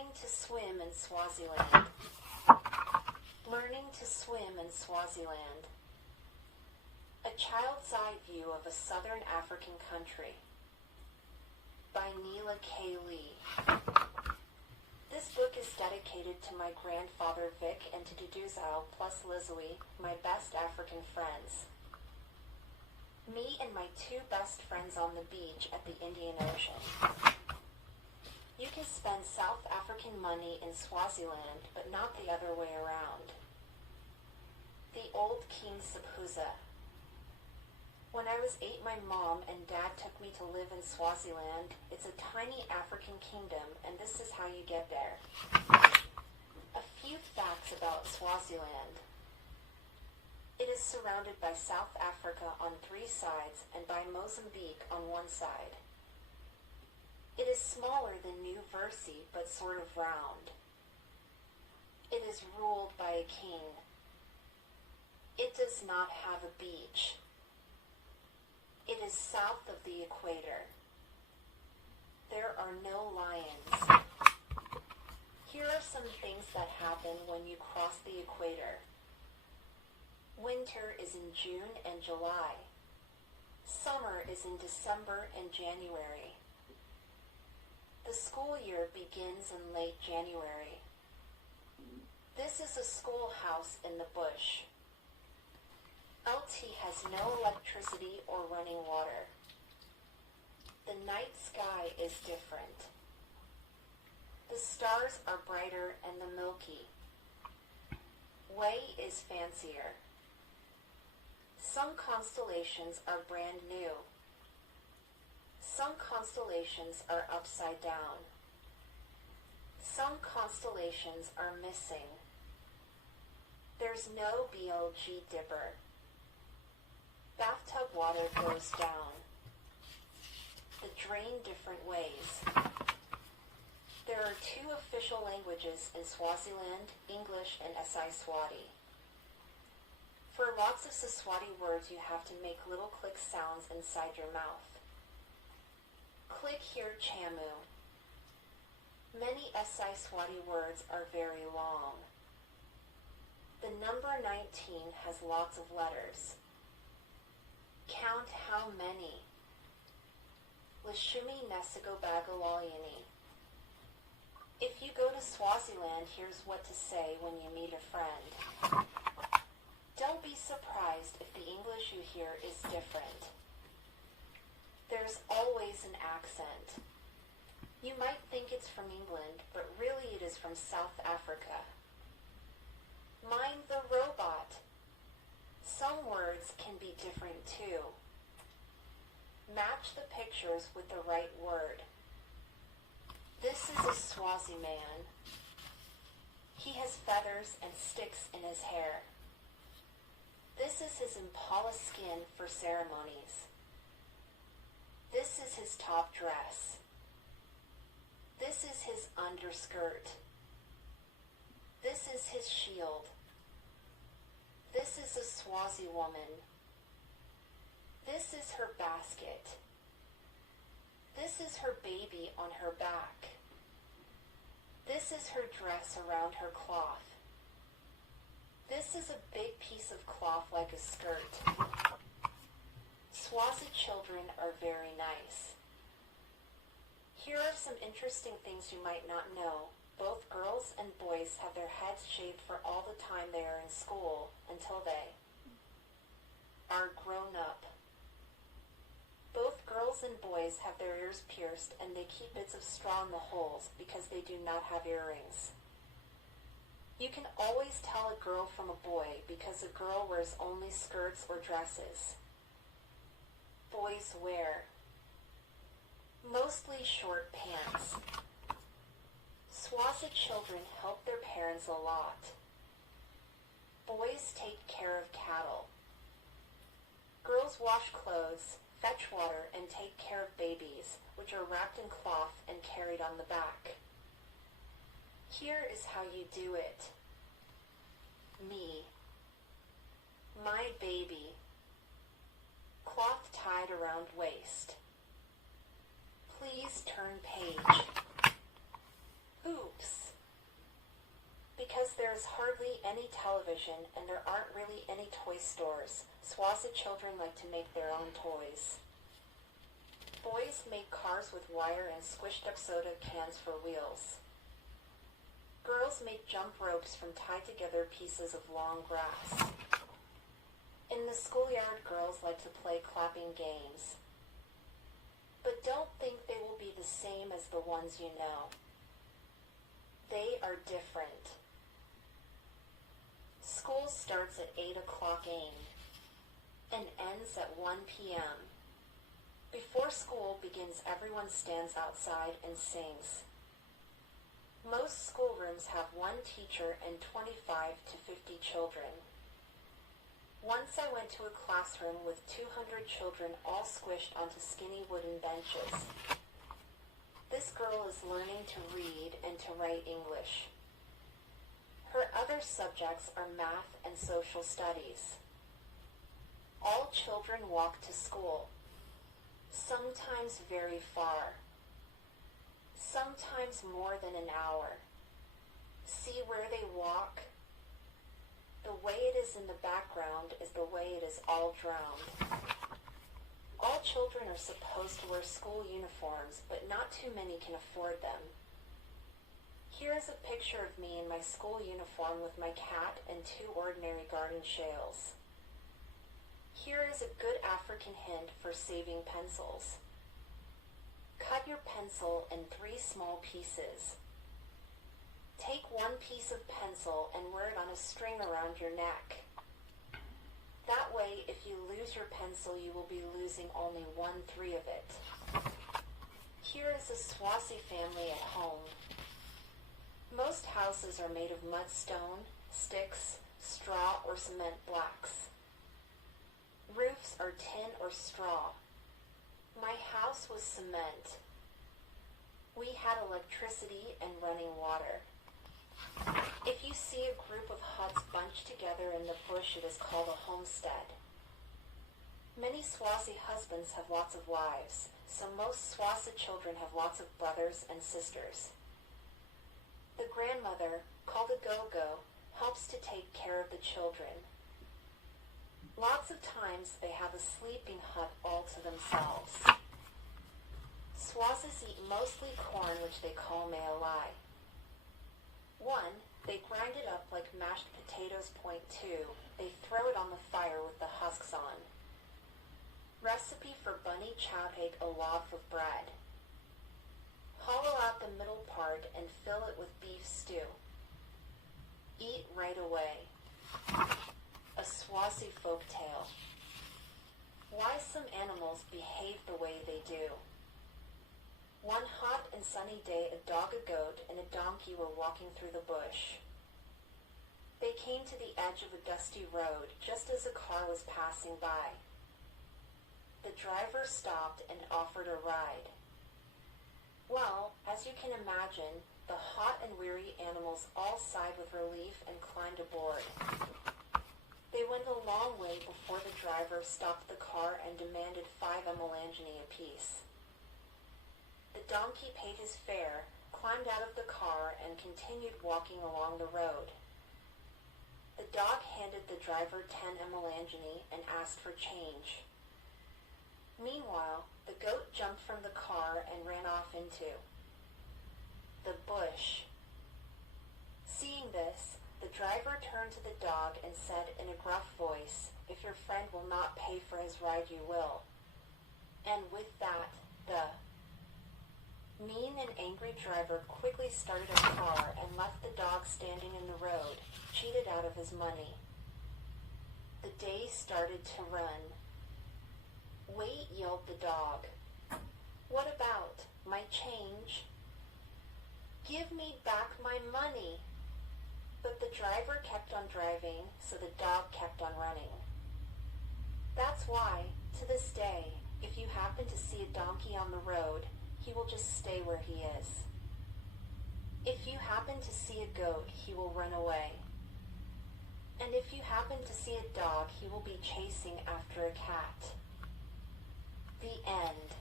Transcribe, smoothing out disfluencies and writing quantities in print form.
Learning to swim in Swaziland. Learning to swim in Swaziland. A child's eye view of a southern African country. By Nila K. Leigh. This book is dedicated to my grandfather Vic and to Duduzao plus Lizzie, my best African friends. Me and my two best friends on the beach at the Indian Ocean. You can spend South African money in Swaziland, but not the other way around. The old King Siphuza. When I was 8, my mom and dad took me to live in Swaziland. It's a tiny African kingdom, and this is how you get there. A few facts about Swaziland. It is surrounded by South Africa on 3 sides and by Mozambique on 1 side. It is smaller than New Jersey, but sort of round. It is ruled by a king. It does not have a beach. It is south of the equator. There are no lions. Here are some things that happen when you cross the equator. Winter is in June and July. Summer is in December and January. The school year begins in late January. This is a schoolhouse in the bush. LT has no electricity or running water. The night sky is different. The stars are brighter and the milky way is fancier. Some constellations are brand new. Some constellations are upside down. Some constellations are missing. There's no BLG dipper. Bathtub water goes down. The drain different ways. There are 2 official languages in Swaziland, English and Siswati. For lots of Siswati words, you have to make little click sounds inside your mouth. Click here chamu. Many Siswati words are very long. The number 19 has lots of letters. Count how many. Lishumi Nesigo Bagalayani. If you go to Swaziland, here's what to say when you meet a friend. Don't be surprised if the English you hear is different. There's always an accent. You might think it's from England, but really it is from South Africa. Mind the robot. Some words can be different too. Match the pictures with the right word. This is a Swazi man. He has feathers and sticks in his hair. This is his impala skin for ceremonies. This is his top dress. This is his underskirt. This is his shield. This is a Swazi woman. This is her basket. This is her baby on her back. This is her dress around her cloth. This is a big piece of cloth like a skirt. Swazi children are very nice. Here are some interesting things you might not know. Both girls and boys have their heads shaved for all the time they are in school until they are grown up. Both girls and boys have their ears pierced and they keep bits of straw in the holes because they do not have earrings. You can always tell a girl from a boy because a girl wears only skirts or dresses. Boys wear mostly short pants. Swazi children help their parents a lot. Boys take care of cattle. Girls wash clothes, fetch water, and take care of babies, which are wrapped in cloth and carried on the back. Here is how you do it. Me. My baby. Cloth tied around waist. Please turn page. Oops. is hardly any television and there aren't really any toy stores. Swazi children like to make their own toys. Boys make cars with wire and squished up soda cans for wheels. Girls make jump ropes from tied together pieces of long grass. In the schoolyard, girls like to play clapping games. But don't think they will be the same as the ones you know. They are different. School starts at 8 o'clock a.m. and ends at 1 p.m. Before school begins, everyone stands outside and sings. Most schoolrooms have one teacher and 25 to 50 children. Once I went to a classroom with 200 children all squished onto skinny wooden benches. This girl is learning to read and to write English. Her other subjects are math and social studies. All children walk to school, sometimes very far, sometimes more than an hour. See where they walk? The way it is in the background is the way it is all drowned. All children are supposed to wear school uniforms, but not too many can afford them. Here is a picture of me in my school uniform with my cat and 2 ordinary garden shales. Here is a good African hint for saving pencils. Cut your pencil in 3 small pieces. Take 1 piece of pencil and wear it on a string around your neck. That way, if you lose your pencil, you will be losing only 1/3 of it. Here is a Swazi family at home. Most houses are made of mudstone, sticks, straw, or cement blocks. Roofs are tin or straw. My house was cement. We had electricity and running water. If you see a group of huts bunched together in the bush, it is called a homestead. Many Swazi husbands have lots of wives, so most Swazi children have lots of brothers and sisters. The grandmother, called a go-go, helps to take care of the children. Lots of times they have a sleeping hut all to themselves. Swazis eat mostly corn, which they call mealai. 1, they grind it up like mashed potatoes. 2, they throw it on the fire with the husks on. Recipe for bunny chowdhury, a loaf of bread. Hollow out the middle part and fill it with beef stew. Eat right away. A Swazi folk tale. Why some animals behave the way they do. One hot and sunny day, a dog, a goat, and a donkey were walking through the bush. They came to the edge of a dusty road just as a car was passing by. The driver stopped and offered a ride. Well, as you can imagine, the hot and weary animals all sighed with relief and climbed aboard. They went a long way before the driver stopped the car and demanded 5 emelangeni apiece. The donkey paid his fare, climbed out of the car, and continued walking along the road. The dog handed the driver 10 emelangeni and asked for change. Meanwhile, the goat jumped from the car and ran off into the bush. Seeing this, the driver turned to the dog and said in a gruff voice, "If your friend will not pay for his ride, you will." And with that, the mean and angry driver quickly started a car and left the dog standing in the road, cheated out of his money. The day started to run. "Wait," yelled the dog. "What about my change? Give me back my money." But the driver kept on driving, so the dog kept on running. That's why, to this day, if you happen to see a donkey on the road, he will just stay where he is. If you happen to see a goat, he will run away. And if you happen to see a dog, he will be chasing after a cat. The end.